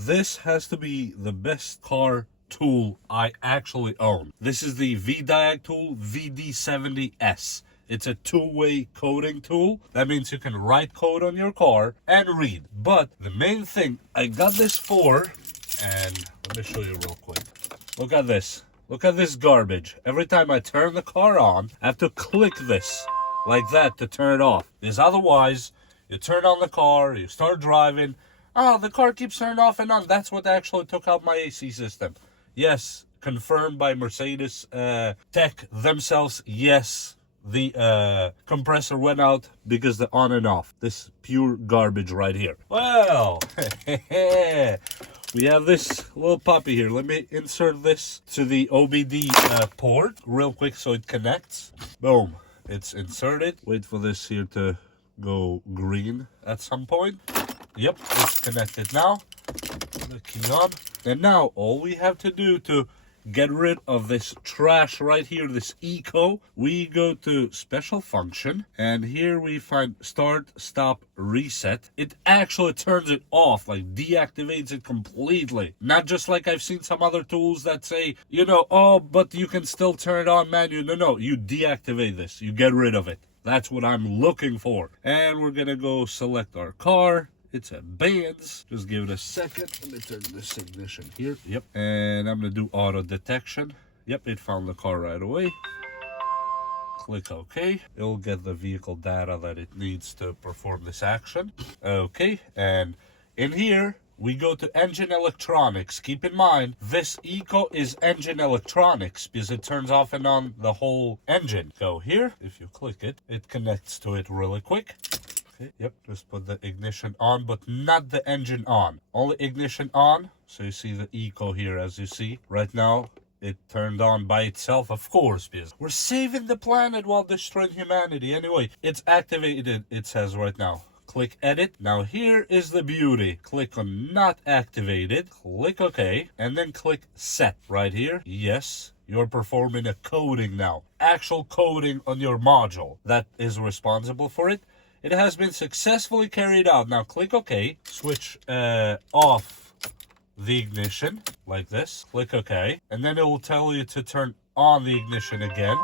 This has to be the best car tool I actually own. This is the VDIAGTOOL VD70S. It's a two-way coding tool. That means you can write code on your car and read. But the main thing I got this for, and let me show you real quick. Look at this. Look at this garbage. Every time I turn the car on, I have to click this like that to turn it off. Because otherwise, you turn on the car, you start driving. Oh, the car keeps turning off and on. That's what actually took out my AC system. Yes, confirmed by Mercedes tech themselves. Yes, the compressor went out because the on and off. This pure garbage right here. Well, we have this little puppy here. Let me insert this to the OBD port real quick so it connects. Boom. It's inserted. Wait for this here to go green at some point. Yep, it's connected now. The key on. And now all we have to do to get rid of this trash right here, this eco, we go to special function, and here we find start, stop, reset. It actually turns it off, like deactivates it completely. Not just like I've seen some other tools that say, you know, oh, but you can still turn it on manually. No, you deactivate this, you get rid of it. That's what I'm looking for. And we're gonna go select our car. It's a Benz. Just give it a second. Let me turn this ignition here. Yep. And I'm going to do auto detection. Yep, it found the car right away. Click OK. It'll get the vehicle data that it needs to perform this action. Okay. And in here, we go to engine electronics. Keep in mind, this eco is engine electronics because it turns off and on the whole engine. Go here. If you click it, it connects to it really quick. Okay, yep, just put the ignition on, but not the engine on. Only ignition on. So you see the eco here, as you see. Right now, it turned on by itself, of course, because we're saving the planet while destroying humanity. Anyway, it's activated, it says right now. Click edit. Now here is the beauty. Click on not activated. Click OK. And then click set right here. Yes. You're performing a coding now. Actual coding on your module. That is responsible for it. It has been successfully carried out. Now click OK. Switch off the ignition like this. Click OK. And then it will tell you to turn on the ignition again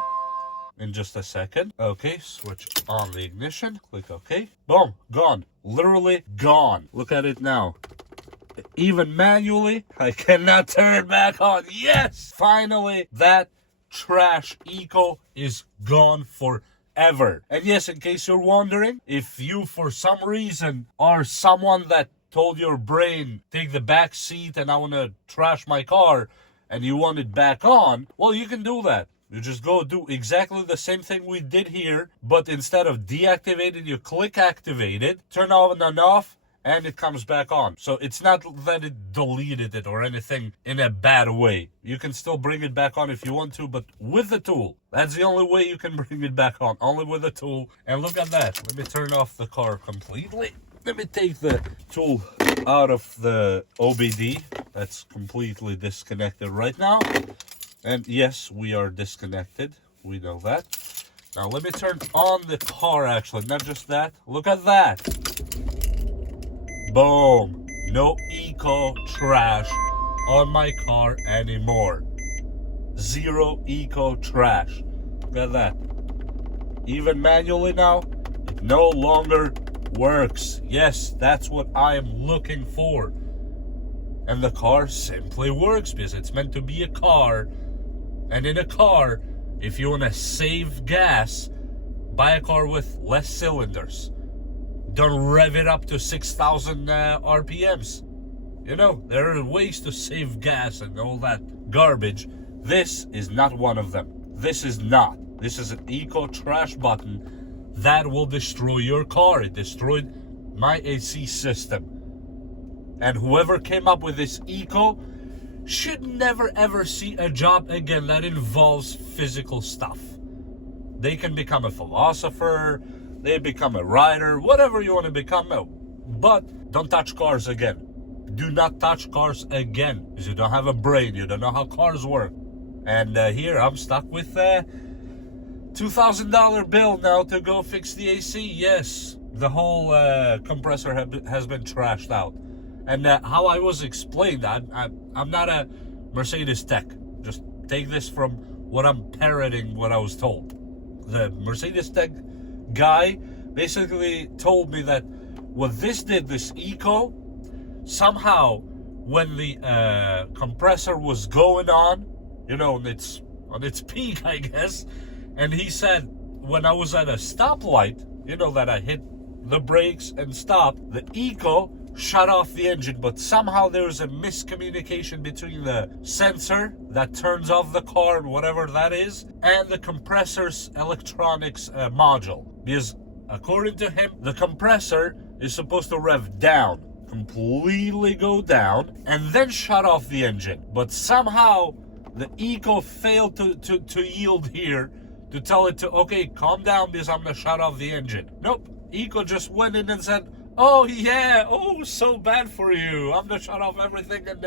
in just a second. Okay, switch on the ignition. Click OK. Boom, gone. Literally gone. Look at it now. Even manually, I cannot turn it back on. Yes! Finally, that trash eco is gone forever. And yes, in case you're wondering, if you for some reason are someone that told your brain, take the back seat and I want to trash my car, and you want it back on, well, you can do that. You just go do exactly the same thing we did here, but instead of deactivated, you click activated, turn on and off, and it comes back on. So it's not that it deleted it or anything in a bad way. You can still bring it back on if you want to, but with the tool. That's the only way you can bring it back on, only with the tool. And look at that. Let me turn off the car completely. Let me take the tool out of the OBD. That's completely disconnected right now. And yes, we are disconnected. We know that. Now let me turn on the car actually, not just that. Look at that. Boom. No eco trash on my car anymore. Zero eco trash. Look at that. Even manually now, it no longer works. Yes, that's what I am looking for. And the car simply works because it's meant to be a car. And in a car, if you want to save gas, buy a car with less cylinders. Don't rev it up to 6,000 RPMs. You know, there are ways to save gas and all that garbage. This is not one of them. This is not. This is an eco trash button that will destroy your car. It destroyed my AC system. And whoever came up with this eco should never ever see a job again that involves physical stuff. They can become a philosopher, they become a writer, whatever you want to become, but don't touch cars again. Do not touch cars again, because you don't have a brain, you don't know how cars work. And here I'm stuck with a $2,000 bill now to go fix the AC. Yes, the whole compressor has been trashed out. And how I was explained, I'm not a Mercedes tech. Just take this from what I'm parroting what I was told. The Mercedes tech guy basically told me that what this did, this eco, somehow when the compressor was going on, you know, on its peak, I guess, and he said when I was at a stoplight, you know, that I hit the brakes and stopped, the eco shut off the engine, but somehow there was a miscommunication between the sensor that turns off the car and whatever that is, and the compressor's electronics module. Because according to him, the compressor is supposed to rev down, completely go down, and then shut off the engine. But somehow the eco failed to yield here to tell it to, okay, calm down because I'm gonna shut off the engine. Nope, eco just went in and said, oh yeah, oh, so bad for you, I'm gonna shut off everything and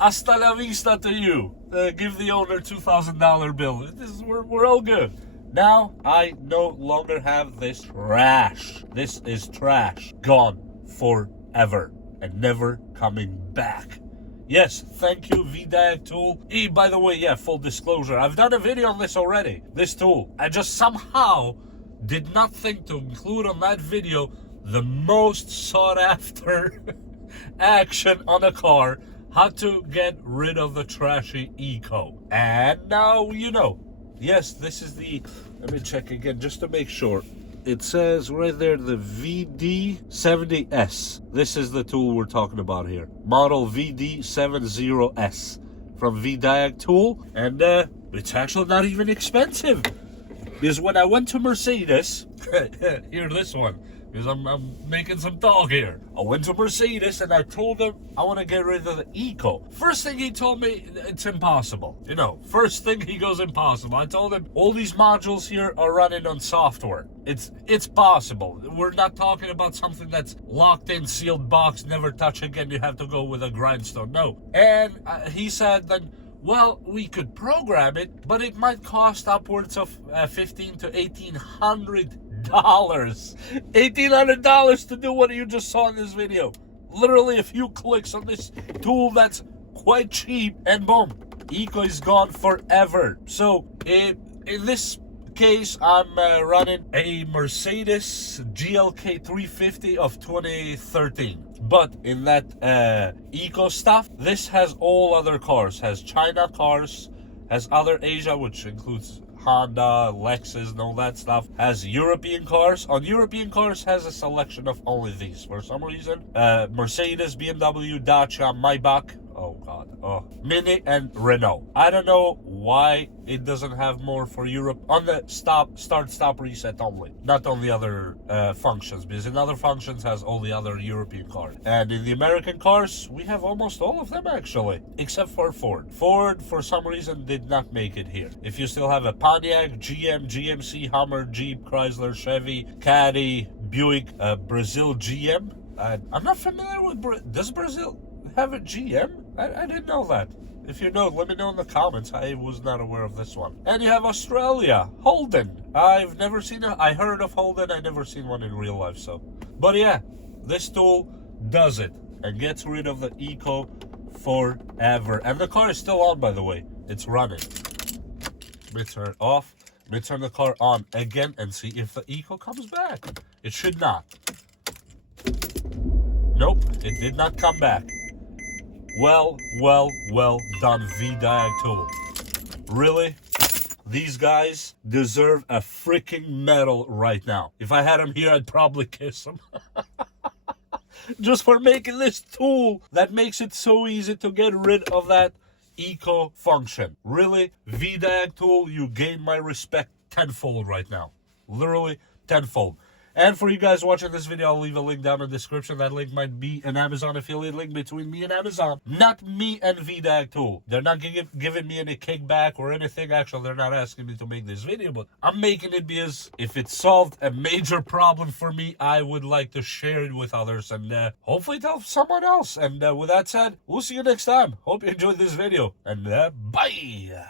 hasta la vista to you. Give the owner $2,000 bill. We're all good. Now I no longer have this trash. This is trash. Gone forever and never coming back. Yes, thank you, VDIAGTOOL. By the way, yeah, full disclosure, I've done a video on this already, this tool. I just somehow did not think to include on that video the most sought after action on a car, how to get rid of the trashy eco. And now you know. Yes, this is the, let me check again just to make sure. It says right there the VD70S. This is the tool we're talking about here. Model VD70S from VDIAGTOOL. And it's actually not even expensive. Because when I went to Mercedes, here, this one, because I'm making some talk here. I went to Mercedes and I told them I want to get rid of the eco. First thing he told me, it's impossible. You know, first thing he goes, impossible. I told him all these modules here are running on software. It's possible. We're not talking about something that's locked in, sealed box, never touch again. You have to go with a grindstone. No. And he said then, well, we could program it, but it might cost upwards of $1,500 to $1,800. $1,800 to do what you just saw in this video. Literally a few clicks on this tool that's quite cheap, and boom, eco is gone forever. So in this case, I'm running a Mercedes GLK 350 of 2013. But in that eco stuff, this has all other cars. Has China cars, has other Asia, which includes Honda, Lexus, and all that stuff. Has European cars. On European cars has a selection of only these for some reason. Mercedes, BMW, Dacia, Maybach, oh god, Mini, and Renault. I don't know why it doesn't have more for Europe on the start reset only, not on the other functions, because in other functions has all the other European cars. And in the American cars, we have almost all of them actually, except for Ford. Ford, for some reason, did not make it here. If you still have a Pontiac, GM, GMC, Hummer, Jeep, Chrysler, Chevy, Caddy, Buick, Brazil GM. I'm not familiar with does Brazil have a GM? I didn't know that. If you know, let me know in the comments. I was not aware of this one. And you have Australia, Holden. I've never seen it. I heard of Holden. I never seen one in real life. So, but yeah, this tool does it and gets rid of the eco forever. And the car is still on, by the way. It's running. Let me turn it off. Let me turn the car on again and see if the eco comes back. It should not. Nope, it did not come back. Well done, VDIAGTOOL. Really? These guys deserve a freaking medal right now. If I had them here, I'd probably kiss them. Just for making this tool that makes it so easy to get rid of that eco function. Really, VDIAGTOOL, you gain my respect tenfold right now. Literally tenfold. And for you guys watching this video, I'll leave a link down in the description. That link might be an Amazon affiliate link between me and Amazon. Not me and VDIAGTOOL. They're not giving me any kickback or anything. Actually, they're not asking me to make this video, but I'm making it because if it solved a major problem for me, I would like to share it with others and hopefully tell someone else. And with that said, we'll see you next time. Hope you enjoyed this video. And bye!